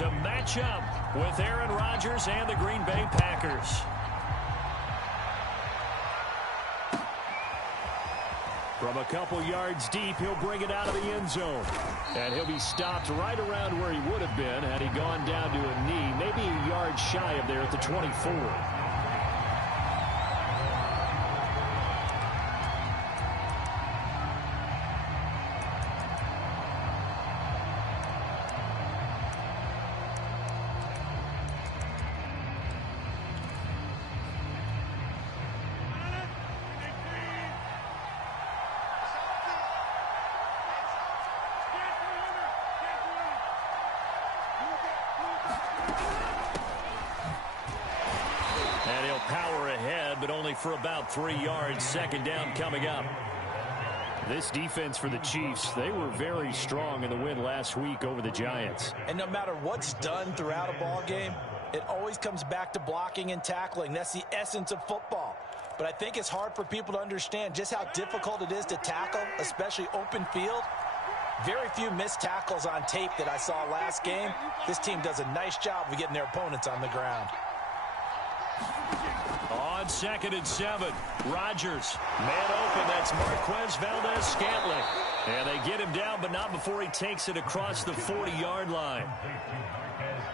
to match up with Aaron Rodgers and the Green Bay Packers. From a couple yards deep, he'll bring it out of the end zone. And he'll be stopped right around where he would have been had he gone down to a knee, maybe a yard shy of there at the 24. But only for about 3 yards. Second down coming up. This defense for the Chiefs, they were very strong in the win last week over the Giants. And no matter what's done throughout a ball game, it always comes back to blocking and tackling. That's the essence of football. But I think it's hard for people to understand just how difficult it is to tackle, especially open field. Very few missed tackles on tape that I saw last game. This team does a nice job of getting their opponents on the ground. On 2nd and 7, Rodgers. Man open, that's Marquez Valdez-Scantling. And they get him down, but not before he takes it across the 40-yard line.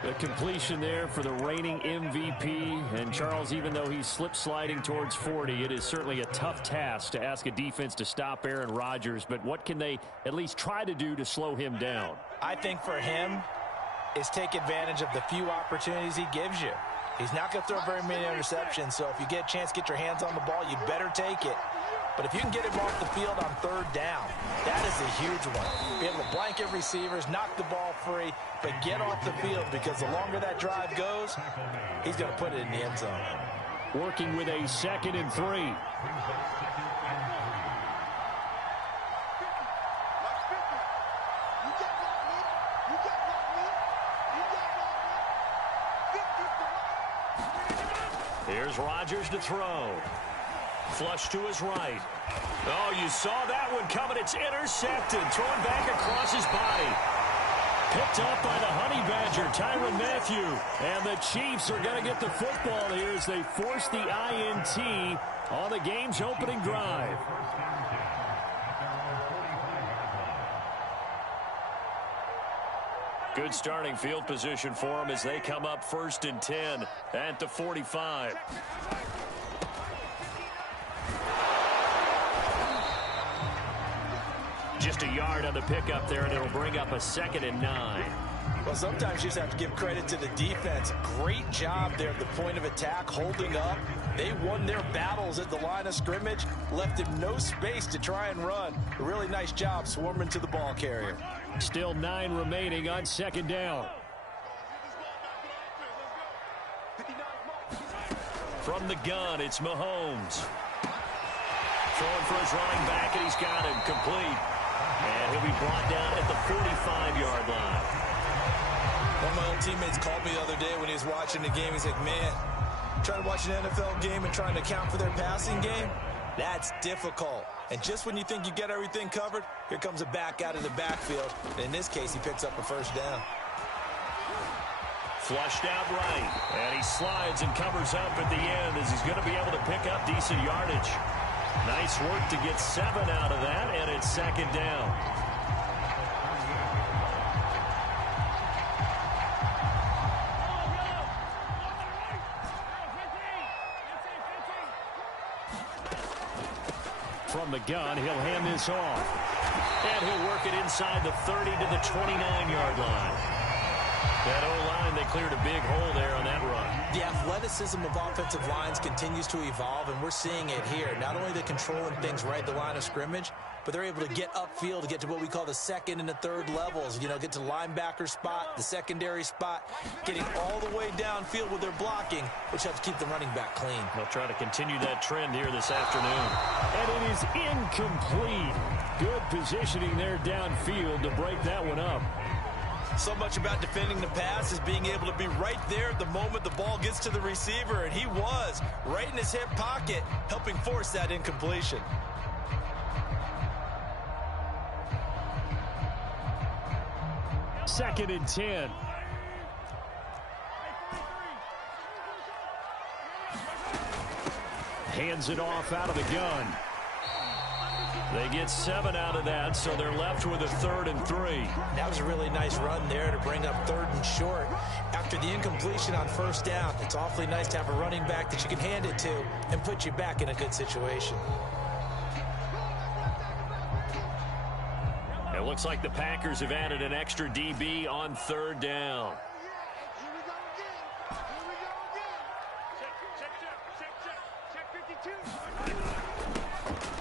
The completion there for the reigning MVP. And Charles, even though he's slip-sliding towards 40, it is certainly a tough task to ask a defense to stop Aaron Rodgers. But what can they at least try to do to slow him down? I think for him is take advantage of the few opportunities he gives you. He's not going to throw very many interceptions, so if you get a chance to get your hands on the ball, you better take it. But if you can get him off the field on 3rd down, that is a huge one. Be able to blanket receivers, knock the ball free, but get off the field because the longer that drive goes, he's going to put it in the end zone. Working with a 2nd and 3. Here's Rodgers to throw. Flush to his right. Oh, you saw that one coming. It's intercepted. Thrown back across his body. Picked up by the Honey Badger, Tyrann Mathieu. And the Chiefs are going to get the football here as they force the INT on the game's opening drive. Good starting field position for them as they come up 1st and 10 at the 45. Just a yard on the pickup there, and it'll bring up a 2nd and 9. Well, sometimes you just have to give credit to the defense. Great job there at the point of attack, holding up. They won their battles at the line of scrimmage, left him no space to try and run. A really nice job swarming to the ball carrier. Still 9 remaining on 2nd down. From the gun, it's Mahomes. Throwing for his running back, and he's got him complete. And he'll be brought down at the 45-yard line. One of my old teammates called me the other day when he was watching the game. He's like, man, trying to watch an NFL game and trying to account for their passing game, that's difficult. And just when you think you get everything covered, here comes a back out of the backfield. In this case, he picks up a 1st down. Flushed out right, and he slides and covers up at the end as he's going to be able to pick up decent yardage. Nice work to get 7 out of that, and it's 2nd down. From the gun, he'll hand this off. And he'll work it inside the 30 to the 29-yard line. That O-line, they cleared a big hole there on that run. The athleticism of offensive lines continues to evolve, and we're seeing it here. Not only are they controlling things right at the line of scrimmage, but they're able to get upfield to get to what we call the 2nd and the 3rd levels. You know, get to the linebacker spot, the secondary spot, getting all the way downfield with their blocking, which helps keep the running back clean. They'll try to continue that trend here this afternoon. And it is incomplete. Good positioning there downfield to break that one up. So much about defending the pass is being able to be right there at the moment the ball gets to the receiver, and he was right in his hip pocket, helping force that incompletion. Second and 10. Hands it off out of the gun. They get 7 out of that, so they're left with a 3rd and 3. That was a really nice run there to bring up 3rd and short. After the incompletion on 1st down, it's awfully nice to have a running back that you can hand it to and put you back in a good situation. It looks like the Packers have added an extra DB on 3rd down.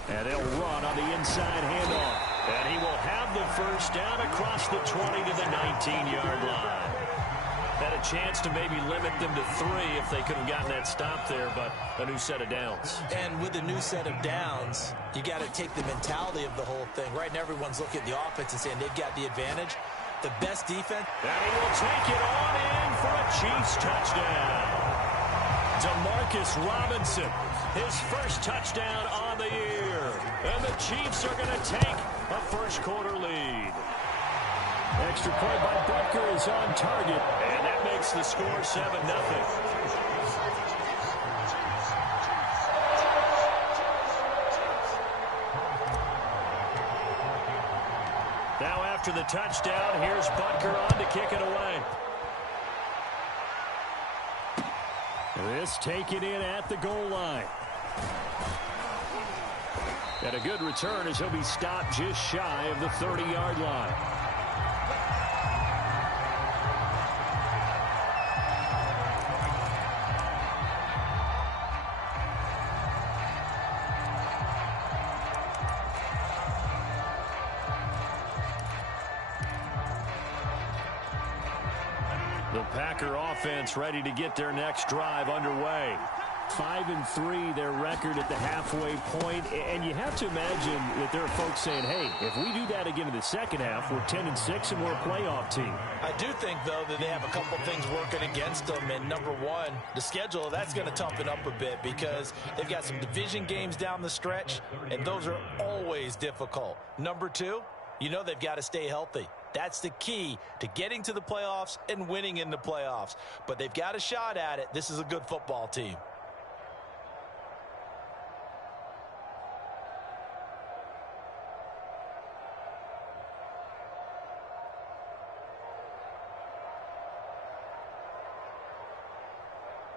And they'll run on the inside handoff. And he will have the 1st down across the 20 to the 19-yard line. Had a chance to maybe limit them to 3 if they could have gotten that stop there, but a new set of downs. And with a new set of downs, you got to take the mentality of the whole thing. Right now, everyone's looking at the offense and saying they've got the advantage. The best defense. And he will take it on in for a Chiefs touchdown. Demarcus Robinson, his 1st touchdown on the year. And the Chiefs are going to take a 1st quarter lead. Extra point by Butker is on target. And that makes the score 7-0. Now after the touchdown, here's Butker on to kick it away. This taken in at the goal line. And a good return as he'll be stopped just shy of the 30-yard line. The Packer offense ready to get their next drive underway. 5-3 their record at the halfway point, and you have to imagine that there are folks saying, hey, if we do that again in the second half, we're 10-6 and we're a playoff team. I do think, though, that they have a couple things working against them. And number one, the schedule, that's going to toughen up a bit because they've got some division games down the stretch, and those are always difficult. Number two, you know they've got to stay healthy. That's the key to getting to the playoffs and winning in the playoffs. But they've got a shot at it. This is a good football team.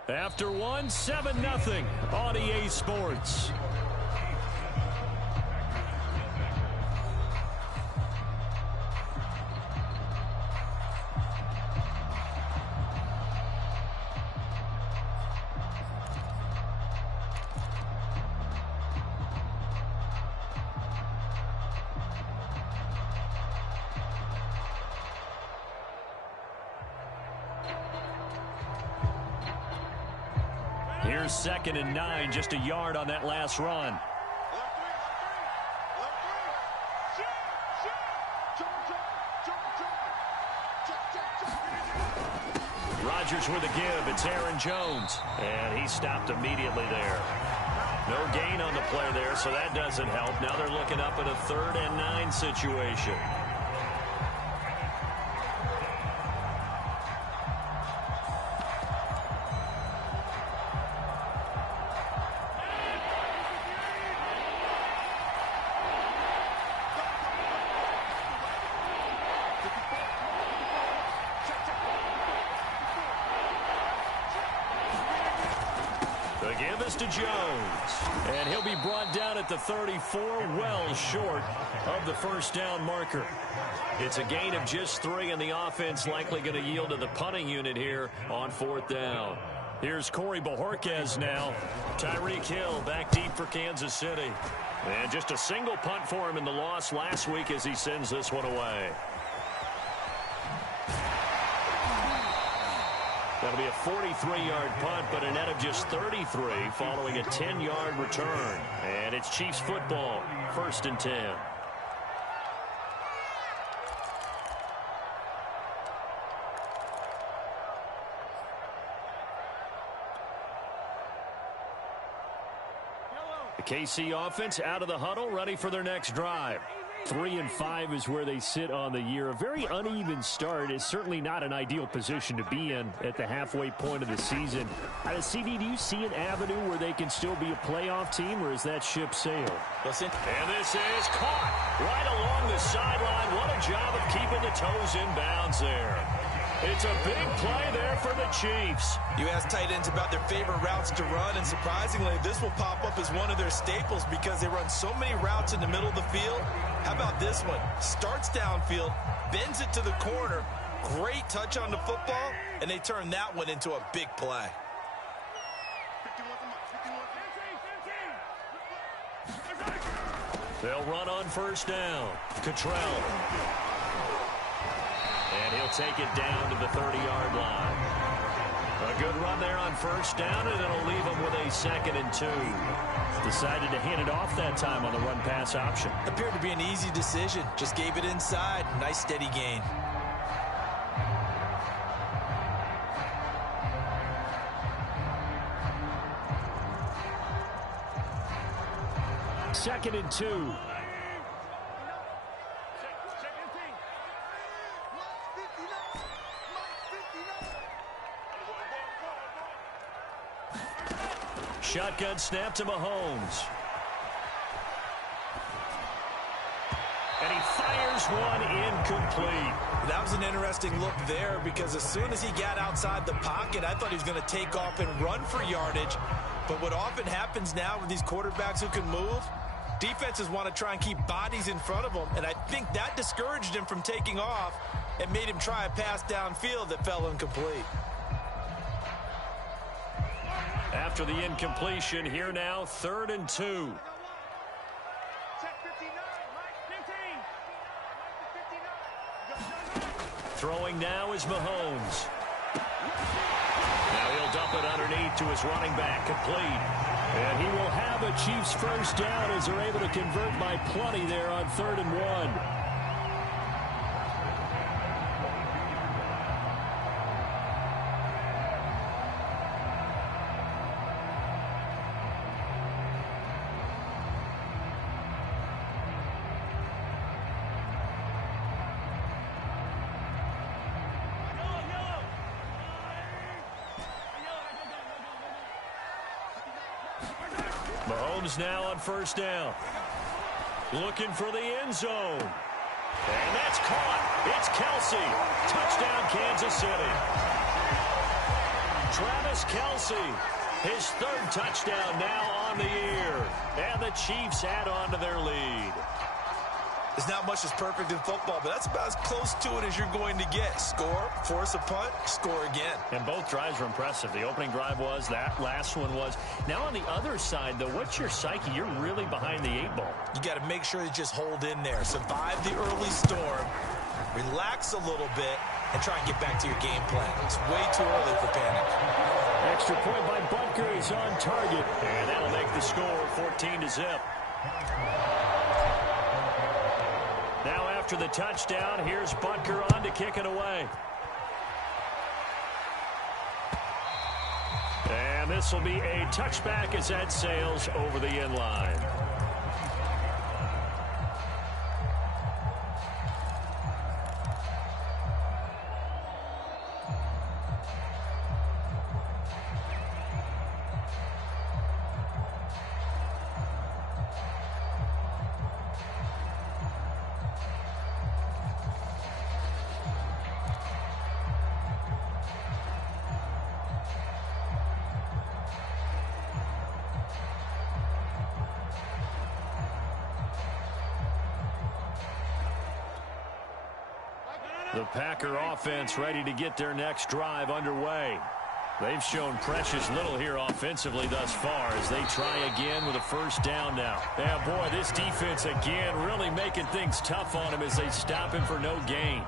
After one, 7-0 on EA Sports. Here's 2nd and 9, just a yard on that last run. Rodgers with a give. It's Aaron Jones. And he stopped immediately there. No gain on the play there, so that doesn't help. Now they're looking up at a 3rd and 9 situation. The give is to Jones. And he'll be brought down at the 34, well short of the 1st down marker. It's a gain of just 3, and the offense likely going to yield to the punting unit here on 4th down. Here's Corey Bojorquez now. Tyreek Hill back deep for Kansas City. And just a single punt for him in the loss last week as he sends this one away. That'll be a 43-yard punt, but a net of just 33 following a 10-yard return. And it's Chiefs football, 1st and 10. The KC offense out of the huddle, ready for their next drive. 3-5 is where they sit on the year. A very uneven start. Is certainly not an ideal position to be in at the halfway point of the season. CD, do you see an avenue where they can still be a playoff team, or is that ship sailed? Listen. And this is caught right along the sideline. What a job of keeping the toes in bounds there. It's a big play there for the Chiefs. You ask tight ends about their favorite routes to run, and surprisingly, this will pop up as one of their staples because they run so many routes in the middle of the field. How about this one? Starts downfield, bends it to the corner, great touch on the football, and they turn that one into a big play. They'll run on first down. Cottrell. And he'll take it down to the 30-yard line. A good run there on first down, and it'll leave them with a 2nd and 2. Decided to hand it off that time on the run-pass option. Appeared to be an easy decision. Just gave it inside. Nice steady gain. Second and 2. Shotgun snap to Mahomes. And he fires one incomplete. That was an interesting look there because as soon as he got outside the pocket, I thought he was going to take off and run for yardage. But what often happens now with these quarterbacks who can move, defenses want to try and keep bodies in front of them, and I think that discouraged him from taking off and made him try a pass downfield that fell incomplete. After the incompletion, here now, 3rd and 2. Throwing now is Mahomes. Now he'll dump it underneath to his running back, complete. And he will have a Chiefs first down as they're able to convert by plenty there on 3rd and 1. Mahomes now on first down. Looking for the end zone. And that's caught. It's Kelsey. Touchdown, Kansas City. Travis Kelsey, his 3rd touchdown now on the year. And the Chiefs add on to their lead. There's not much that's perfect in football, but that's about as close to it as you're going to get. Score, force a punt, score again. And both drives were impressive. The opening drive was, that last one was. Now on the other side, though, what's your psyche? You're really behind the 8 ball. You got to make sure you just hold in there. Survive the early storm, relax a little bit, and try and get back to your game plan. It's way too early for panic. Extra point by Butker is on target. And that'll make the score 14-0. Now after the touchdown, here's Butker on to kick it away. And this will be a touchback as that sails over the end line. The Packer offense ready to get their next drive underway. They've shown precious little here offensively thus far as they try again with a first down now. Yeah, boy, this defense again really making things tough on him as they stop him for no gain.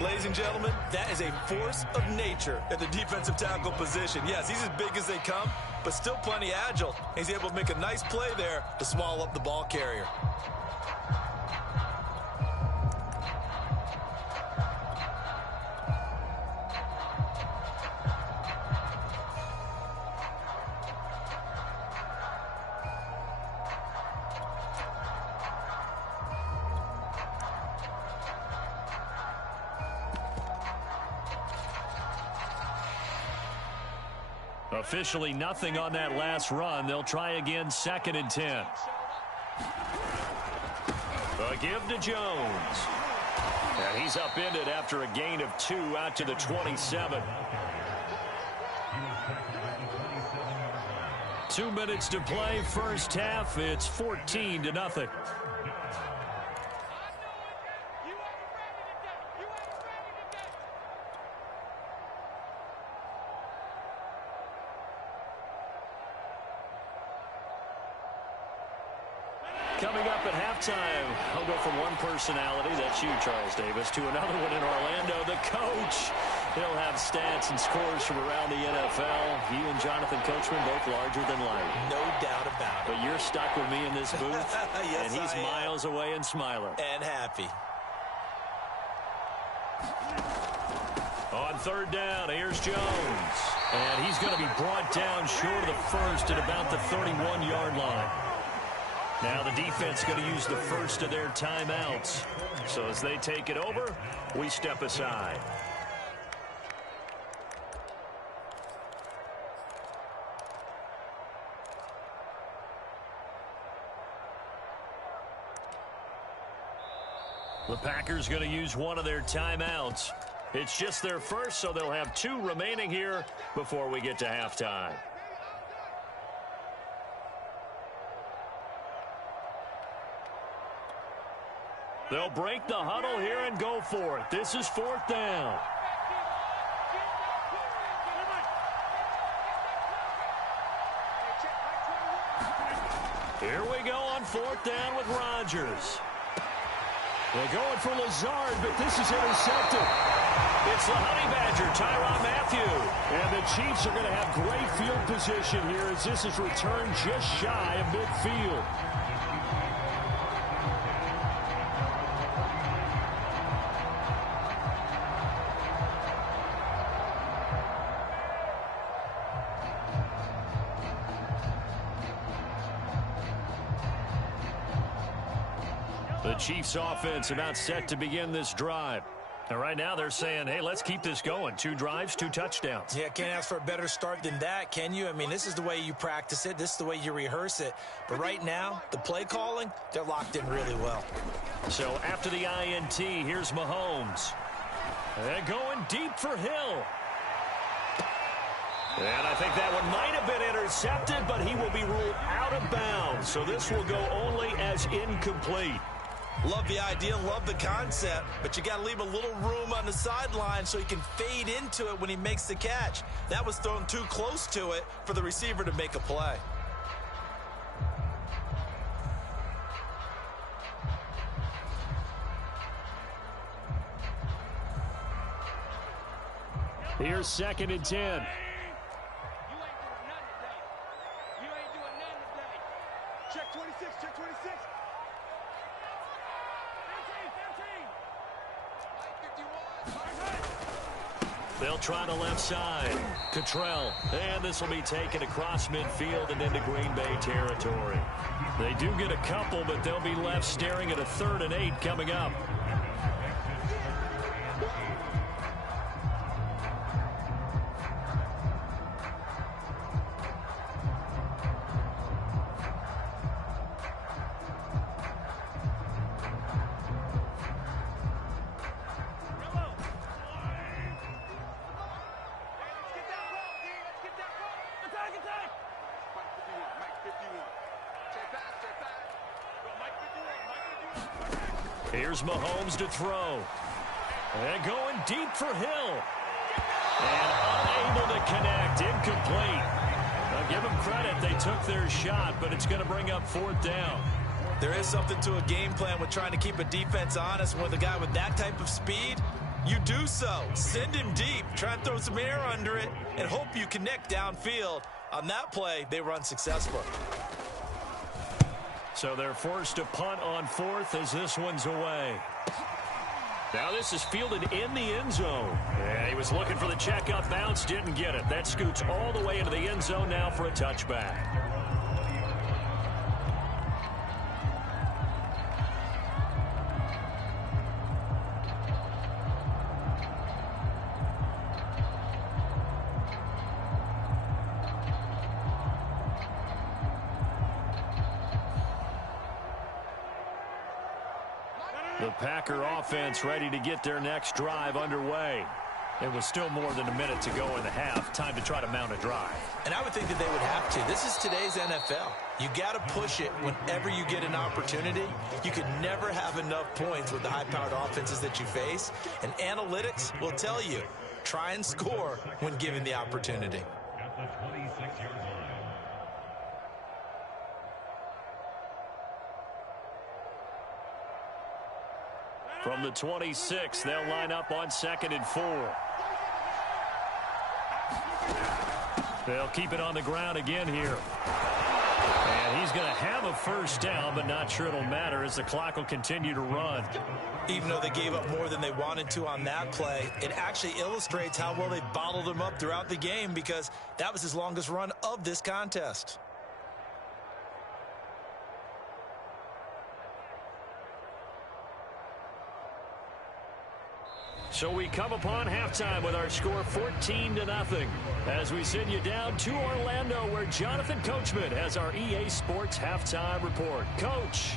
Ladies and gentlemen, that is a force of nature at the defensive tackle position. Yes, he's as big as they come, but still plenty agile. He's able to make a nice play there to swallow up the ball carrier. Officially nothing on that last run. They'll try again, 2nd and 10. A give to Jones. And he's upended after a gain of 2 out to the 27. 2 minutes to play, first half. It's 14-0. Coming up at halftime, I'll go from one personality, that's you, Charles Davis, to another one in Orlando, the coach. He'll have stats and scores from around the NFL. You and Jonathan Coachman, both larger than life. No doubt about it. But you're stuck with me in this booth, yes, and he's miles away and smiling. And happy. On 3rd down, here's Jones. And he's going to be brought down short of the first at about the 31-yard line. Now the defense going to use the first of their timeouts. So as they take it over, we step aside. The Packers going to use one of their timeouts. It's just their first, so they'll have 2 remaining here before we get to halftime. They'll break the huddle here and go for it. This is 4th down. Here we go on 4th down with Rodgers. They're going for Lazard, but this is intercepted. It's the Honey Badger, Tyrann Mathieu. And the Chiefs are going to have great field position here as this is returned just shy of midfield. The Chiefs offense about set to begin this drive. And right now they're saying, hey, let's keep this going. 2 drives, 2 touchdowns. Yeah, can't ask for a better start than that, can you? I mean, this is the way you practice it. This is the way you rehearse it. But right now, the play calling, they're locked in really well. So after the INT, here's Mahomes. And going deep for Hill. And I think that one might have been intercepted, but he will be ruled out of bounds. So this will go only as incomplete. Love the idea, love the concept, but you got to leave a little room on the sideline so he can fade into it when he makes the catch. That was thrown too close to it for the receiver to make a play. Here's 2nd and 10. Check 26, check 26. They'll try the left side. Cottrell. And this will be taken across midfield and into Green Bay territory. They do get a couple, but they'll be left staring at a 3rd and 8 coming up. Here's Mahomes to throw. And going deep for Hill. And unable to connect. Incomplete. Now give them credit. They took their shot, but it's going to bring up 4th down. There is something to a game plan with trying to keep a defense honest. With a guy with that type of speed, you do so. Send him deep. Try and throw some air under it and hope you connect downfield. On that play, they were unsuccessful. So they're forced to punt on 4th as this one's away. Now this is fielded in the end zone. And he was looking for the checkup bounce, didn't get it. That scoots all the way into the end zone now for a touchback. The Packer offense ready to get their next drive underway. It was still more than a minute to go in the half. Time to try to mount a drive. And I would think that they would have to. This is today's NFL. You got to push it whenever you get an opportunity. You could never have enough points with the high-powered offenses that you face. And analytics will tell you, try and score when given the opportunity. At the 26-yard line. From the 26, they'll line up on 2nd and 4. They'll keep it on the ground again here. And he's going to have a first down, but not sure it'll matter as the clock will continue to run. Even though they gave up more than they wanted to on that play, it actually illustrates how well they bottled him up throughout the game because that was his longest run of this contest. So we come upon halftime with our score 14-0 as we send you down to Orlando where Jonathan Coachman has our EA Sports halftime report. Coach.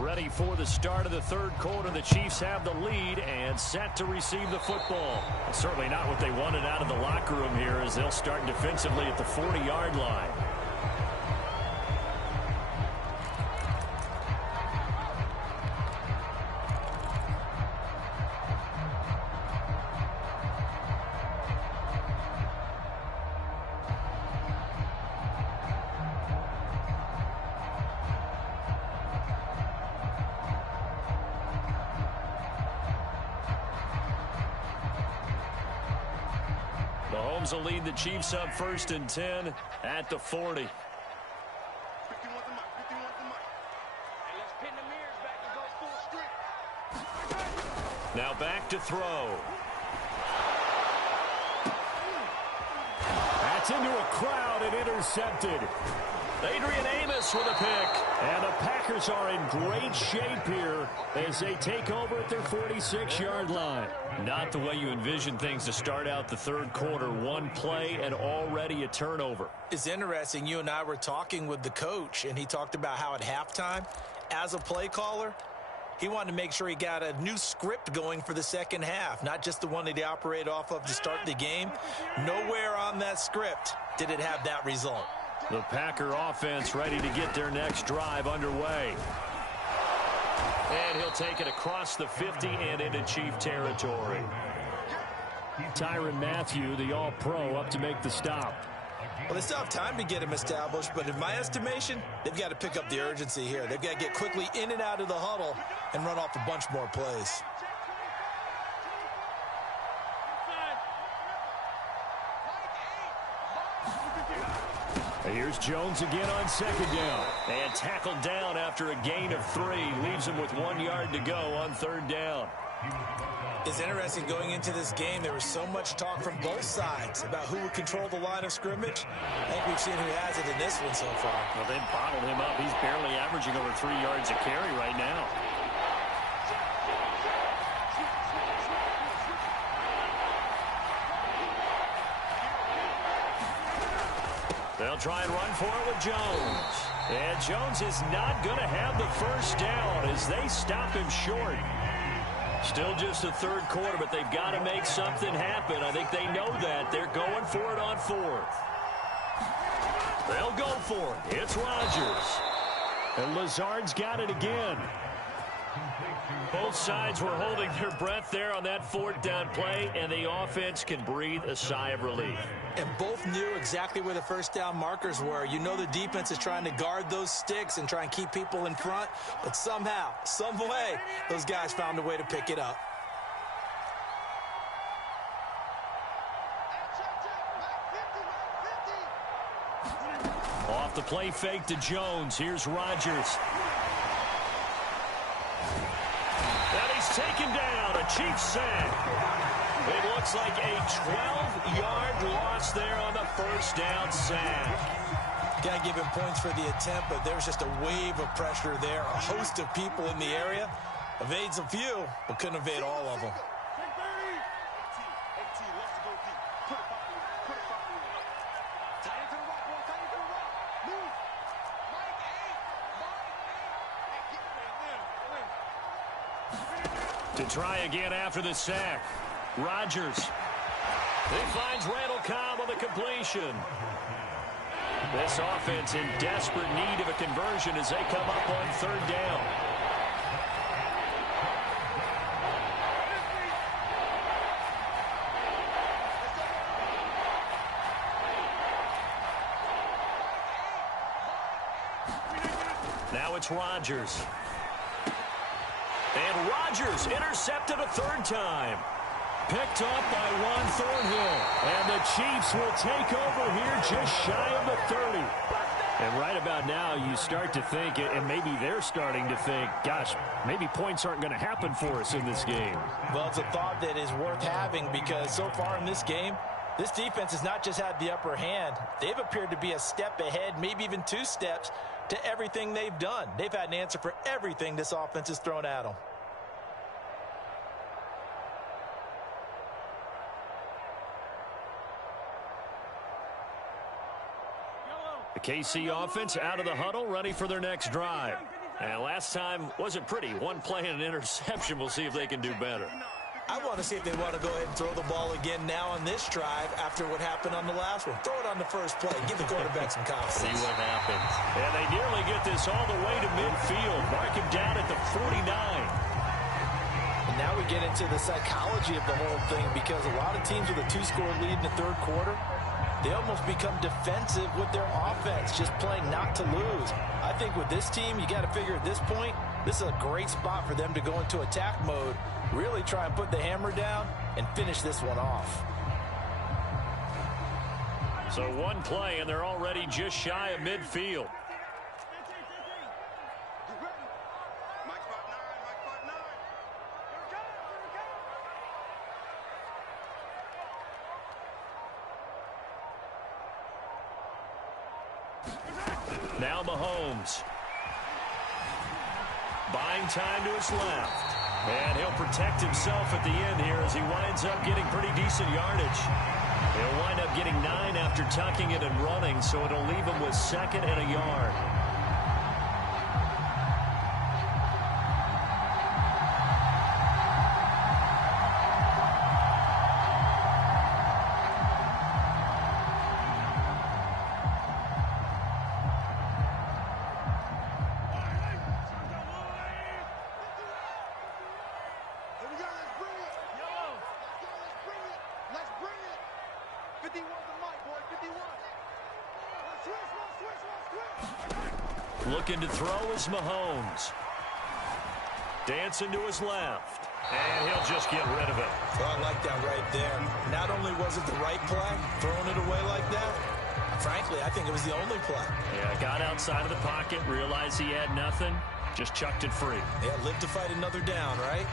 Ready for the start of the third quarter. The Chiefs have the lead and set to receive the football. Certainly not what they wanted out of the locker room here as they'll start defensively at the 40-yard line. Mahomes will lead the Chiefs up 1st and 10 at the 40. 15 wants the mic. 15 wants the mic. Hey, let's pin the mirrors back and go full strength. Now back to throw. That's into a crowd and intercepted. Adrian Amos with a pick. And the Packers are in great shape here as they take over at their 46-yard line. Not the way you envision things to start out the third quarter. One play and already a turnover. It's interesting. You and I were talking with the coach, and he talked about how at halftime, as a play caller, he wanted to make sure he got a new script going for the second half, not just the one that he operated off of to start the game. Nowhere on that script did it have that result. The Packer offense ready to get their next drive underway. And he'll take it across the 50 and into Chief territory. Tyrann Mathieu, the All-Pro, up to make the stop. Well, they still have time to get him established, but in my estimation, they've got to pick up the urgency here. They've got to get quickly in and out of the huddle and run off a bunch more plays. Here's Jones again on 2nd down. And tackled down after a gain of 3. Leaves him with 1 yard to go on 3rd down. It's interesting going into this game. There was so much talk from both sides about who would control the line of scrimmage. I think we've seen who has it in this one so far. Well, they bottled him up. He's barely averaging over 3 yards a carry right now. They'll try and run for it with Jones. And Jones is not going to have the first down as they stop him short. Still just the third quarter, but they've got to make something happen. I think they know that. They're going for it on 4th. They'll go for it. It's Rodgers. And Lazard's got it again. Both sides were holding their breath there on that fourth down play, and the offense can breathe a sigh of relief. And both knew exactly where the first down markers were. You know the defense is trying to guard those sticks and try and keep people in front, but somehow, some way, those guys found a way to pick it up. Off the play fake to Jones. Here's Rodgers. And he's taken down. A Chiefs sack. It looks like a 12-yard loss there on the first down sack. Got to give him points for the attempt, but there's just a wave of pressure there. A host of people in the area. Evades a few, but couldn't evade all of them. To try again after the sack. Rodgers. He finds Randall Cobb on the completion. This offense in desperate need of a conversion as they come up on third down. Now it's Rodgers. And Rodgers intercepted a third time. Picked up by Juan Thornhill. And the Chiefs will take over here just shy of the 30. And right about now, you start to think, and maybe they're starting to think, gosh, maybe points aren't going to happen for us in this game. Well, it's a thought that is worth having because so far in this game, this defense has not just had the upper hand. They've appeared to be a step ahead, maybe even two steps, to everything they've done. They've had an answer for everything this offense has thrown at them. The KC offense out of the huddle, ready for their next drive. And last time wasn't pretty. One play and an interception. We'll see if they can do better. I want to see if they want to go ahead and throw the ball again now on this drive after what happened on the last one. Throw it on the first play. Give the quarterback some confidence. See what happens. And they nearly get this all the way to midfield. Mark him down at the 49. And now we get into the psychology of the whole thing because a lot of teams with a two-score lead in the third quarter, they almost become defensive with their offense, just playing not to lose. I think with this team, you got to figure at this point, this is a great spot for them to go into attack mode, really try and put the hammer down and finish this one off. So one play, and they're already just shy of midfield. Now Mahomes. Buying time to his left. And he'll protect himself at the end here as he winds up getting pretty decent yardage. He'll wind up getting 9 after tucking it and running, so it'll leave him with 2nd and a yard. Looking to throw is Mahomes. Dancing to his left. And he'll just get rid of it. Well, I like that right there. Not only was it the right play, throwing it away like that, frankly, I think it was the only play. Yeah, got outside of the pocket, realized he had nothing, just chucked it free. Yeah, live to fight another down, right?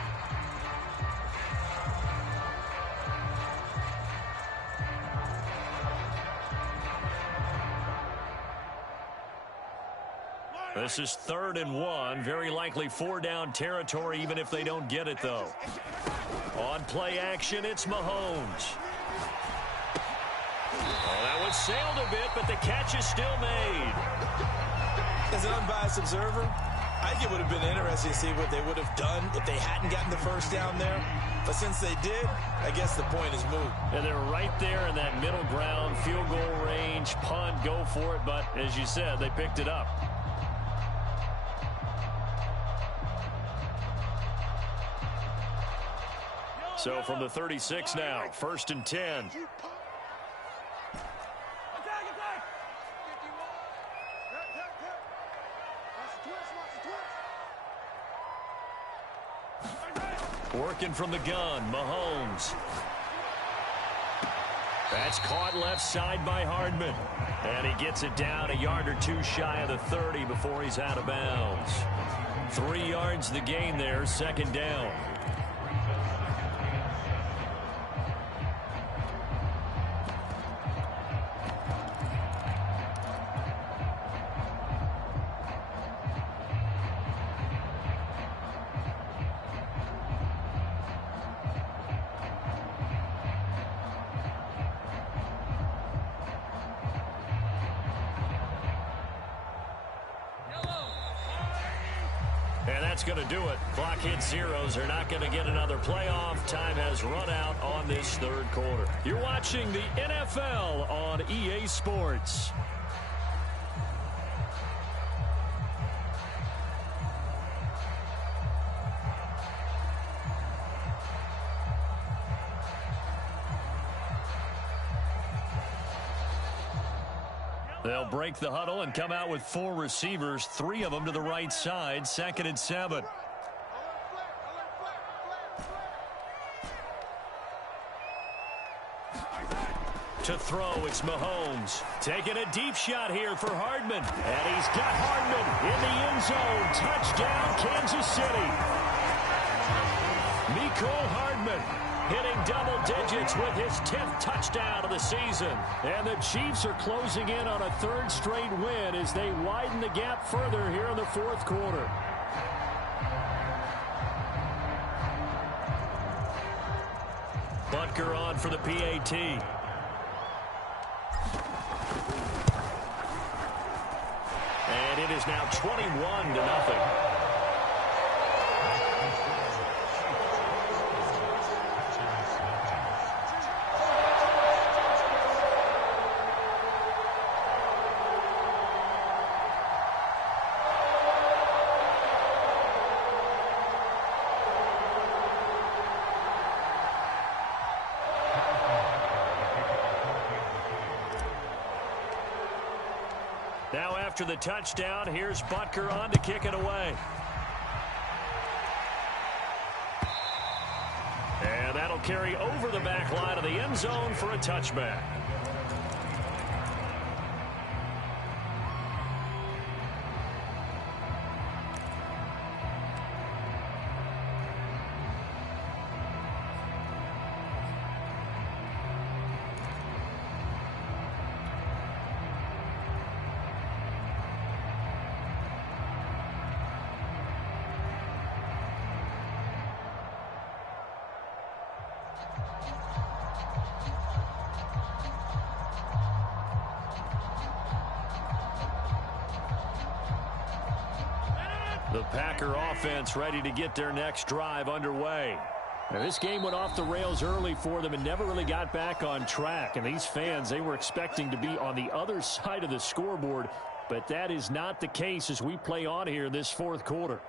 This is 3rd and 1. Very likely 4-down territory, even if they don't get it, though. On play action, it's Mahomes. Oh, that one sailed a bit, but the catch is still made. As an unbiased observer, I think it would have been interesting to see what they would have done if they hadn't gotten the first down there. But since they did, I guess the point is moot. And they're right there in that middle ground, field goal range, punt, go for it. But as you said, they picked it up. So from the 36 now, 1st and 10. Working from the gun, Mahomes. That's caught left side by Hardman. And he gets it down a yard or two shy of the 30 before he's out of bounds. 3 yards the gain there, 2nd down. And that's going to do it. Clock hits zeros. They're not going to get another playoff. Time has run out on this 3rd quarter. You're watching the NFL on EA Sports. They'll break the huddle and come out with 4 receivers, 3 of them to the right side, 2nd and 7. To throw, it's Mahomes. Taking a deep shot here for Hardman. And he's got Hardman in the end zone. Touchdown, Kansas City. Mecole Hardman hitting double digits with his 10th touchdown of the season. And the Chiefs are closing in on a 3rd straight win as they widen the gap further here in the 4th quarter. Butker on for the PAT. And it is now 21-0. Now after the touchdown, here's Butker on to kick it away. And that'll carry over the back line of the end zone for a touchback. The Packer offense ready to get their next drive underway. Now, this game went off the rails early for them and never really got back on track. And these fans, they were expecting to be on the other side of the scoreboard. But that is not the case as we play on here in this 4th quarter.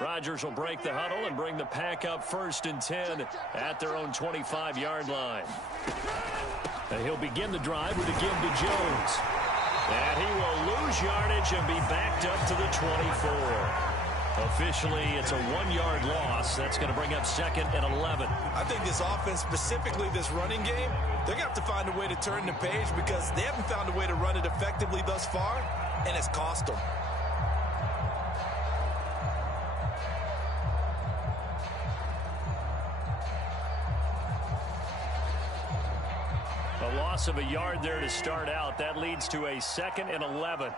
Rodgers will break the huddle and bring the Pack up 1st and 10 at their own 25-yard line. And he'll begin the drive with a give to Jones. And he will lose yardage and be backed up to the 24. Officially, it's a 1-yard loss. That's going to bring up 2nd and 11. I think this offense, specifically this running game, they're going to have to find a way to turn the page because they haven't found a way to run it effectively thus far, and it's cost them. A loss of a yard there to start out. That leads to a 2nd and 11.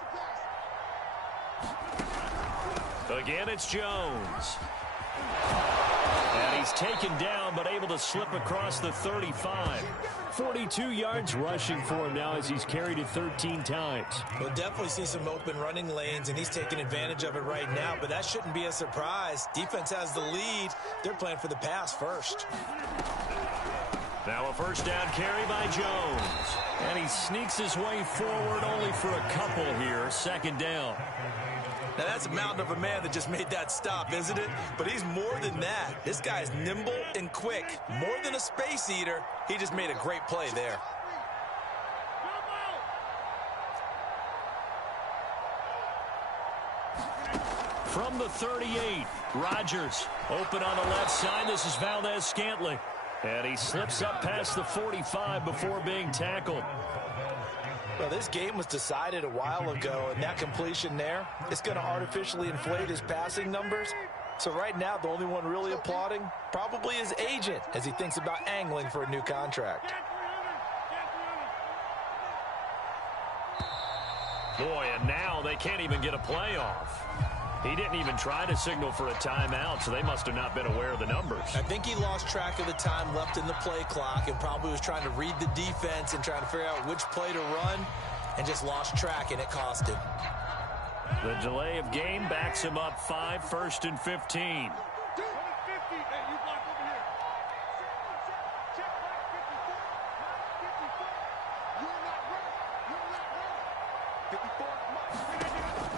Again, it's Jones. And he's taken down, but able to slip across the 35. 42 yards rushing for him now as he's carried it 13 times. We'll definitely see some open running lanes, and he's taking advantage of it right now, but that shouldn't be a surprise. Defense has the lead. They're playing for the pass first. Now a first down carry by Jones. And he sneaks his way forward only for a couple here. Second down. Now, that's a mountain of a man that just made that stop, isn't it? But he's more than that. This guy's nimble and quick. More than a space eater. He just made a great play there. From the 38, Rodgers open on the left side. This is Valdez-Scantling. And he slips up past the 45 before being tackled. Well, this game was decided a while ago, and that completion there, it's going to artificially inflate his passing numbers. So right now, the only one really applauding probably his agent as he thinks about angling for a new contract. Boy, and now they can't even get a playoff. He didn't even try to signal for a timeout, so they must have not been aware of the numbers. I think he lost track of the time left in the play clock and probably was trying to read the defense and trying to figure out which play to run and just lost track, and it cost him. The delay of game backs him up 5, 1st and 15.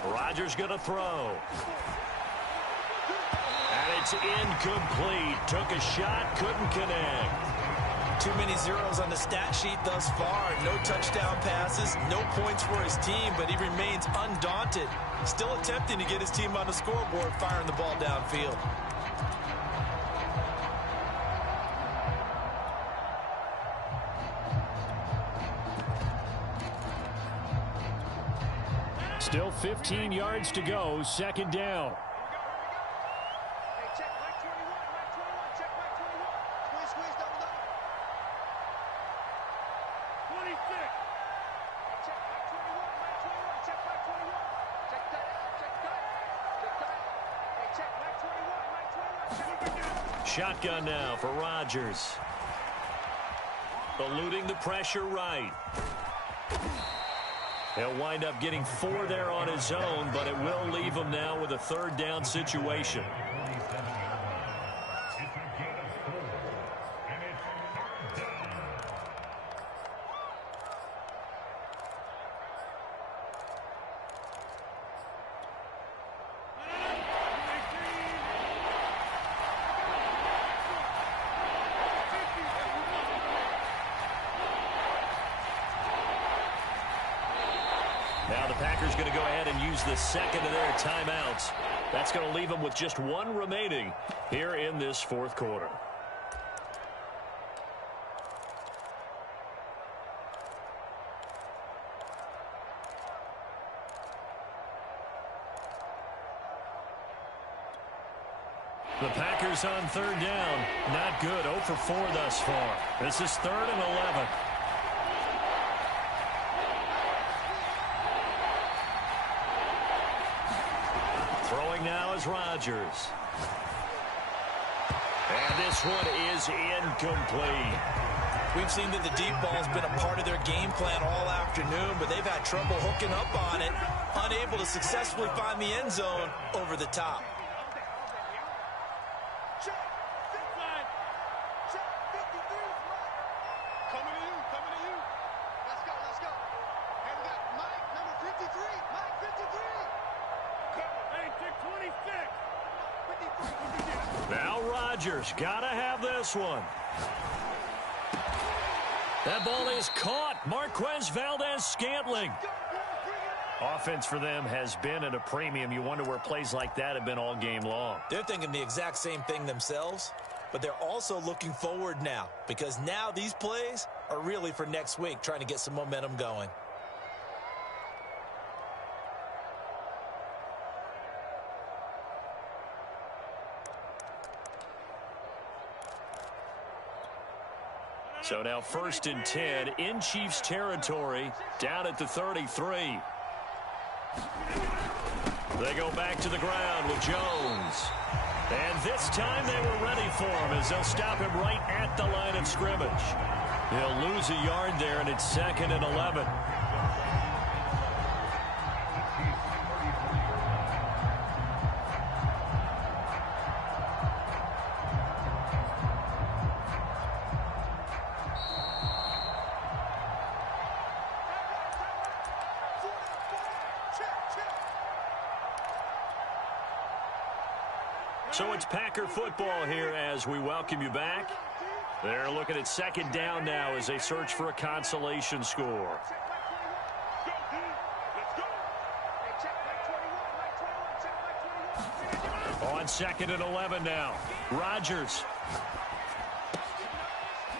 Rodgers going to throw. And it's incomplete. Took a shot, couldn't connect. Too many zeros on the stat sheet thus far. No touchdown passes, no points for his team, but he remains undaunted. Still attempting to get his team on the scoreboard, firing the ball downfield. Still 15 yards to go, second down. Shotgun now for Rodgers. Eluding the pressure right. He'll wind up getting 4 there on his own, but it will leave him now with a third down situation. Now the Packers going to go ahead and use the second of their timeouts. That's going to leave them with just 1 remaining here in this fourth quarter. The Packers on third down. Not good. 0 for 4 thus far. This is 3rd and 11. Throwing now is Rodgers. And this one is incomplete. We've seen that the deep ball has been a part of their game plan all afternoon, but they've had trouble hooking up on it, unable to successfully find the end zone over the top. Now Rodgers gotta have this one. That ball is caught. Marquez Valdez-Scantling. Offense for them has been at a premium. You wonder where plays like that have been all game long. They're thinking the exact same thing themselves, but they're also looking forward now, because now these plays are really for next week, trying to get some momentum going. So now 1st and 10 in Chiefs territory, down at the 33. They go back to the ground with Jones. And this time they were ready for him as they'll stop him right at the line of scrimmage. He'll lose a yard there, and it's 2nd and 11. So it's Packer football here as we welcome you back. They're looking at 2nd down now as they search for a consolation score. On 2nd and 11 now. Rodgers.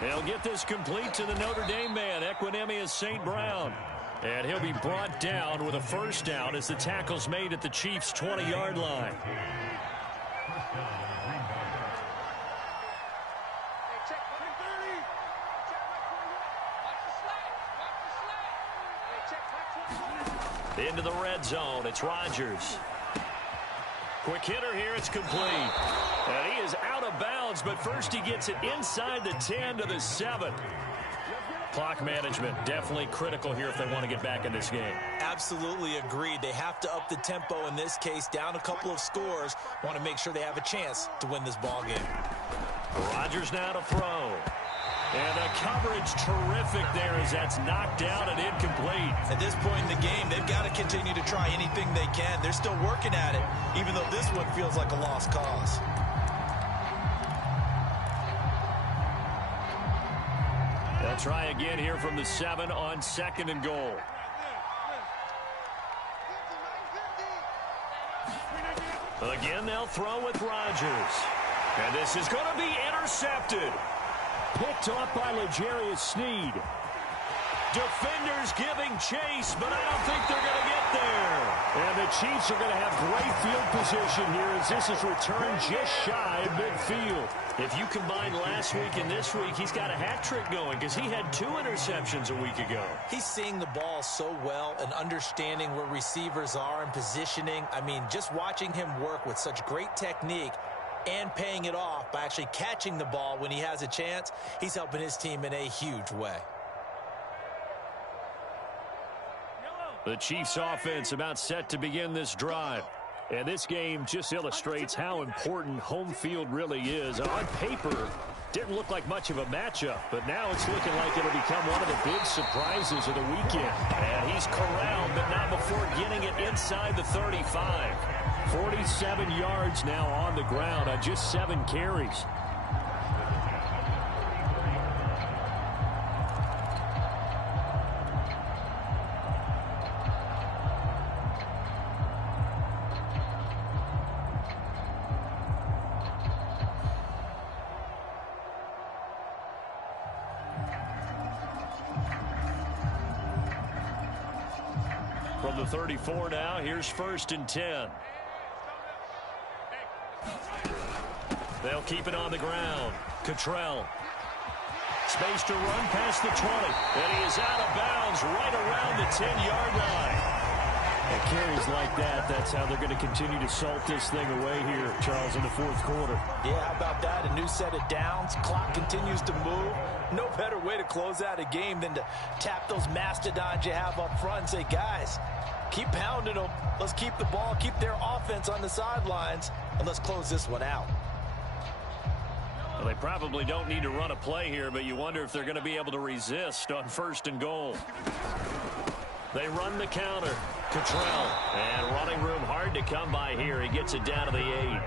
They'll get this complete to the Notre Dame man, Equinemius St. Brown. And he'll be brought down with a first down as the tackle's made at the Chiefs' 20-yard line. Into the red zone. It's Rodgers. Quick hitter here. It's complete. And he is out of bounds, but first he gets it inside the 10 to the 7. Clock management definitely critical here if they want to get back in this game. Absolutely agreed. They have to up the tempo in this case, down a couple of scores. Want to make sure they have a chance to win this ball game. Rodgers now to throw. And the coverage terrific there as that's knocked down and incomplete. At this point in the game, they've got to continue to try anything they can. They're still working at it, even though this one feels like a lost cause. They'll try again here from the 7 on 2nd and goal. Again, they'll throw with Rodgers. And this is going to be intercepted. Picked off by L'Jarius Sneed. Defenders giving chase, but I don't think they're going to get there. And the Chiefs are going to have great field position here as this is returned just shy of midfield. If you combine last week and this week, he's got a hat trick going because he had 2 interceptions a week ago. He's seeing the ball so well and understanding where receivers are and positioning. I mean, just watching him work with such great technique and paying it off by actually catching the ball when he has a chance, he's helping his team in a huge way. The Chiefs offense about set to begin this drive. And this game just illustrates how important home field really is. On paper, didn't look like much of a matchup, but now it's looking like it'll become one of the big surprises of the weekend. And he's corralled, but not before getting it inside the 35. 47 yards now on the ground on just 7 carries. From the 34 now, here's 1st and 10. They'll keep it on the ground. Cottrell. Space to run past the 20. And he is out of bounds right around the 10-yard line. And carries like that, that's how they're going to continue to salt this thing away here, Charles, in the 4th quarter. Yeah, how about that? A new set of downs. Clock continues to move. No better way to close out a game than to tap those mastodons you have up front and say, guys, keep pounding them. Let's keep the ball, keep their offense on the sidelines, and let's close this one out. Well, they probably don't need to run a play here, but you wonder if they're going to be able to resist on 1st and goal. They run the counter. Cottrell. And running room hard to come by here. He gets it down to the 8.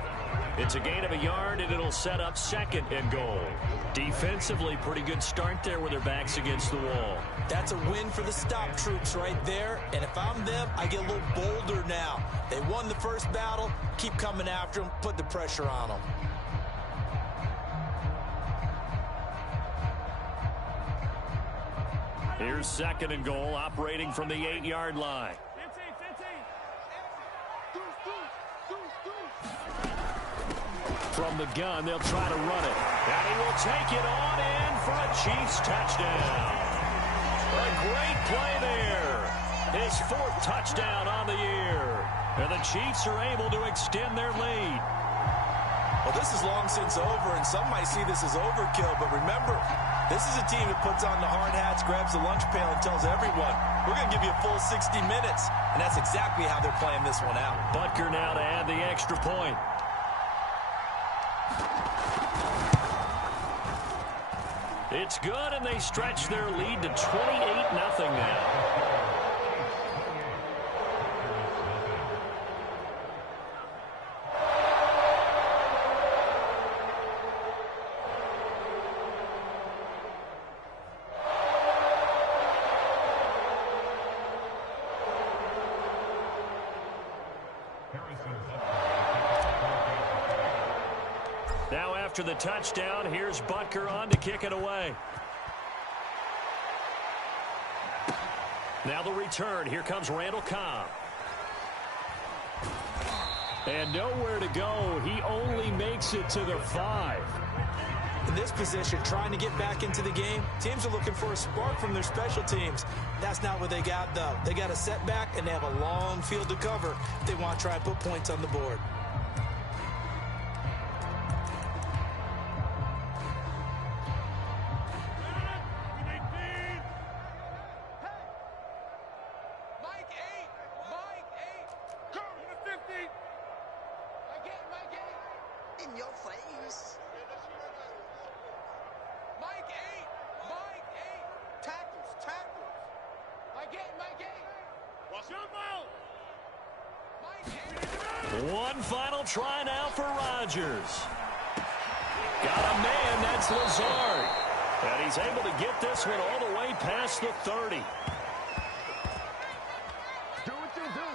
It's a gain of a yard, and it'll set up 2nd and goal. Defensively, pretty good start there with their backs against the wall. That's a win for the stop troops right there. And if I'm them, I get a little bolder now. They won the first battle. Keep coming after them. Put the pressure on them. Here's 2nd and goal, operating from the 8-yard line. From the gun, they'll try to run it. And he will take it on in for a Chiefs touchdown. A great play there. His 4th touchdown on the year. And the Chiefs are able to extend their lead. Well, this is long since over, and some might see this as overkill, but remember, this is a team that puts on the hard hats, grabs the lunch pail, and tells everyone, we're going to give you a full 60 minutes, and that's exactly how they're playing this one out. Butker now to add the extra point. It's good, and they stretch their lead to 28-0 now. Now after the touchdown, here's Butker on to kick it away. Now the return. Here comes Randall Cobb. And nowhere to go. He only makes it to the 5. In this position, trying to get back into the game, teams are looking for a spark from their special teams. That's not what they got, though. They got a setback, and they have a long field to cover if they want to try and put points on the board. In your face. Mike 8. Tackles. Mike 8. Watch your mouth. Mike 8. One final try now for Rodgers. Got a man, that's Lazard. And he's able to get this one all the way past the 30. Do what you do.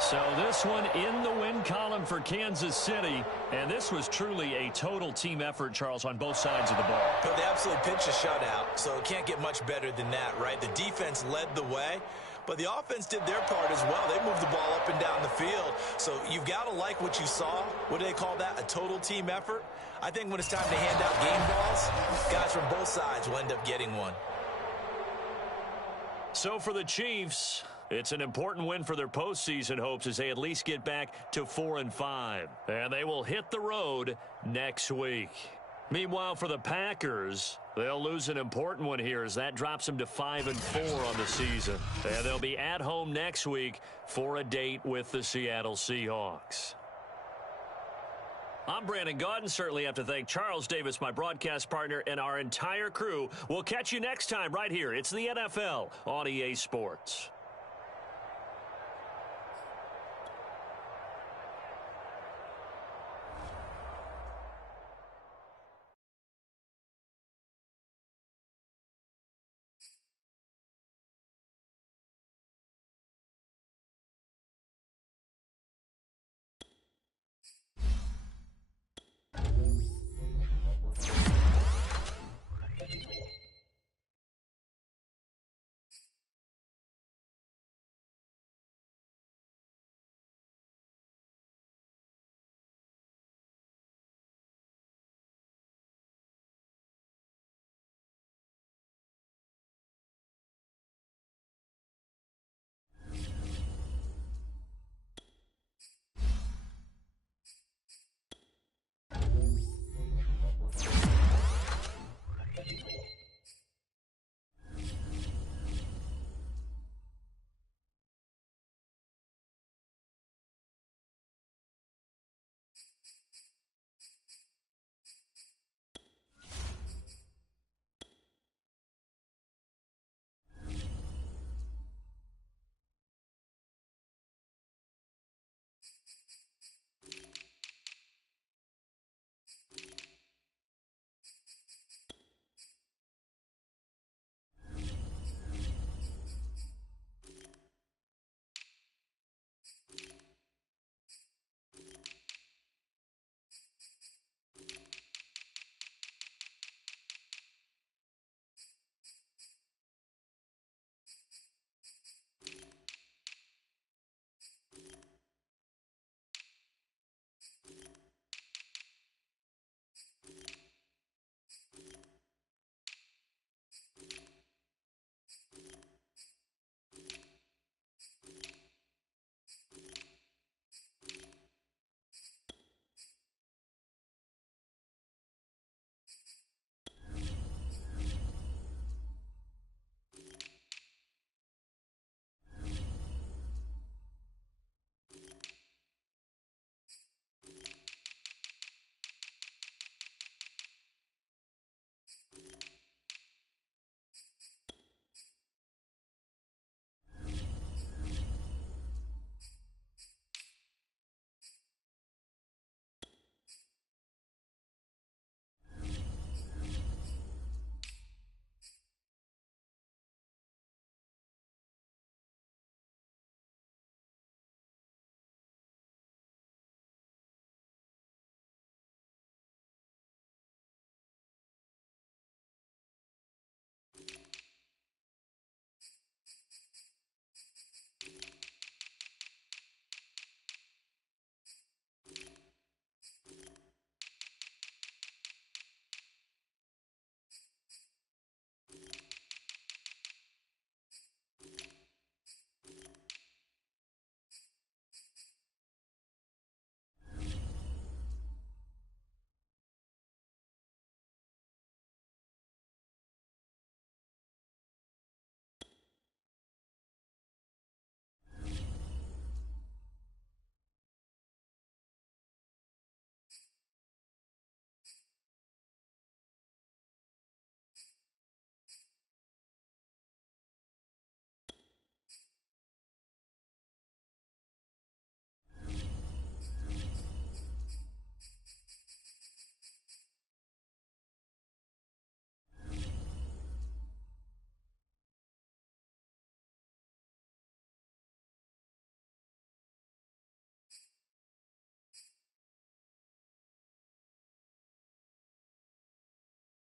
So this one in the win column for Kansas City. And this was truly a total team effort, Charles, on both sides of the ball. But they absolutely pitched a shutout, so it can't get much better than that, right? The defense led the way, but the offense did their part as well. They moved the ball up and down the field. So you've got to like what you saw. What do they call that? A total team effort? I think when it's time to hand out game balls, guys from both sides will end up getting one. So for the Chiefs, it's an important win for their postseason hopes as they at least get back to 4-5. And they will hit the road next week. Meanwhile, for the Packers, they'll lose an important one here as that drops them to 5-4 on the season. And they'll be at home next week for a date with the Seattle Seahawks. I'm Brandon Gaudin. Certainly have to thank Charles Davis, my broadcast partner, and our entire crew. We'll catch you next time right here. It's the NFL on EA Sports.